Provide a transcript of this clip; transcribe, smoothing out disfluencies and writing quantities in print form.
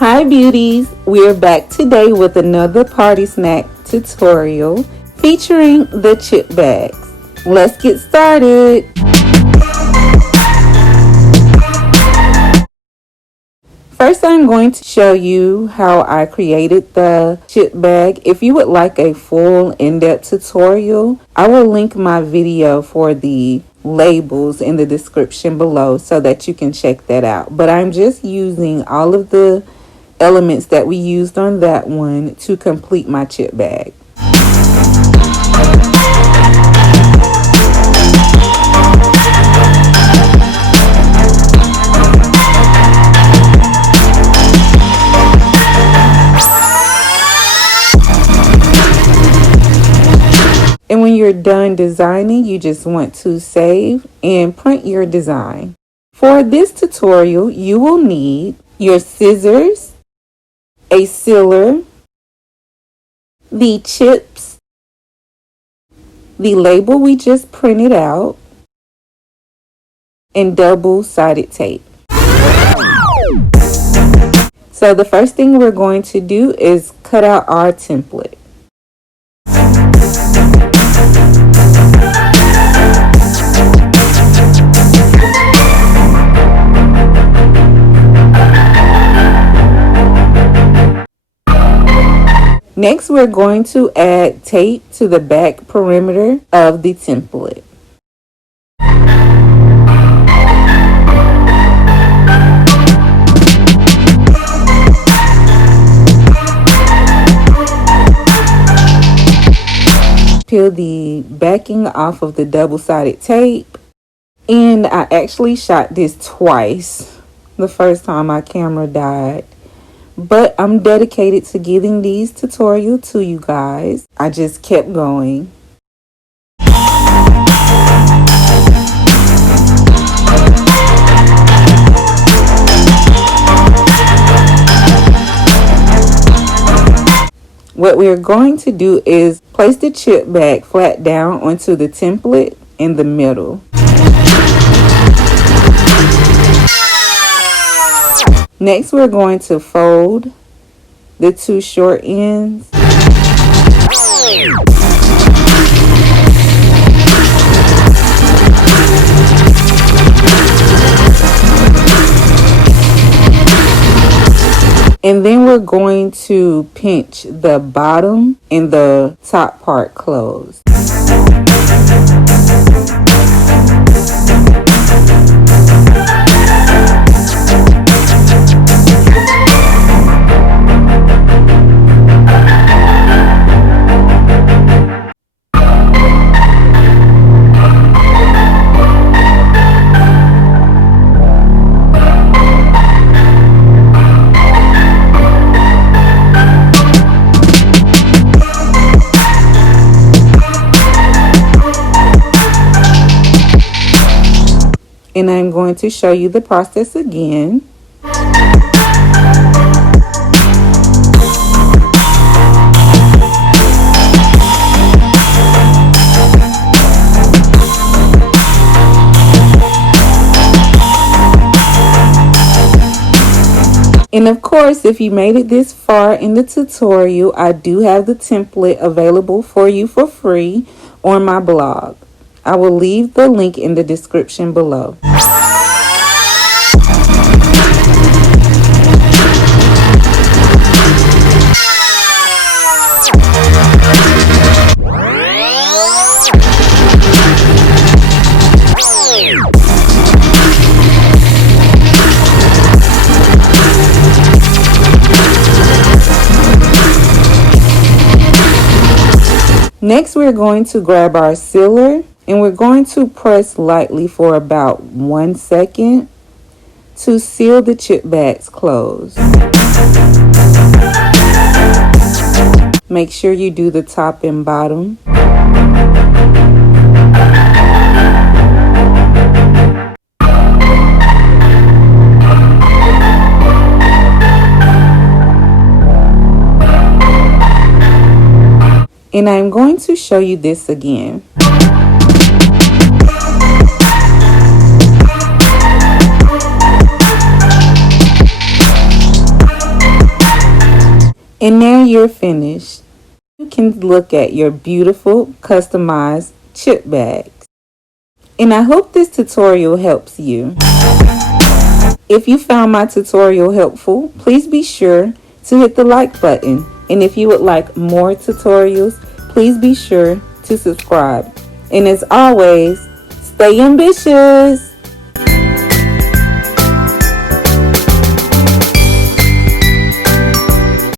Hi beauties, we're back today with another party snack tutorial featuring the chip bags. Let's get started. First, I'm going to show you how I created the chip bag. If you would like a full in-depth tutorial, I will link my video for the labels in the description below so that you can check that out. But I'm just using all of the elements that we used on that one to complete my chip bag. And when you're done designing, you just want to save and print your design. For this tutorial, you will need your scissors, a sealer, the chips, the label we just printed out, and double-sided tape. So the first thing we're going to do is cut out our template. Next, we're going to add tape to the back perimeter of the template. Peel the backing off of the double-sided tape. And I actually shot this twice. The first time my camera died. But I'm dedicated to giving these tutorials to you guys. I just kept going. What we're going to do is place the chip bag flat down onto the template in the middle. Next, we're going to fold the two short ends. And then we're going to pinch the bottom and the top part closed. And I'm going to show you the process again. And of course, if you made it this far in the tutorial, I do have the template available for you for free on my blog. I will leave the link in the description below. Next, we're going to grab our sealer and we're going to press lightly for about 1 second to seal the chip bags closed. Make sure you do the top and bottom. And I'm going to show you this again. And now you're finished. You can look at your beautiful customized chip bags. And I hope this tutorial helps you. If you found my tutorial helpful, please be sure to hit the like button. And if you would like more tutorials, please be sure to subscribe. And as always, stay ambitious!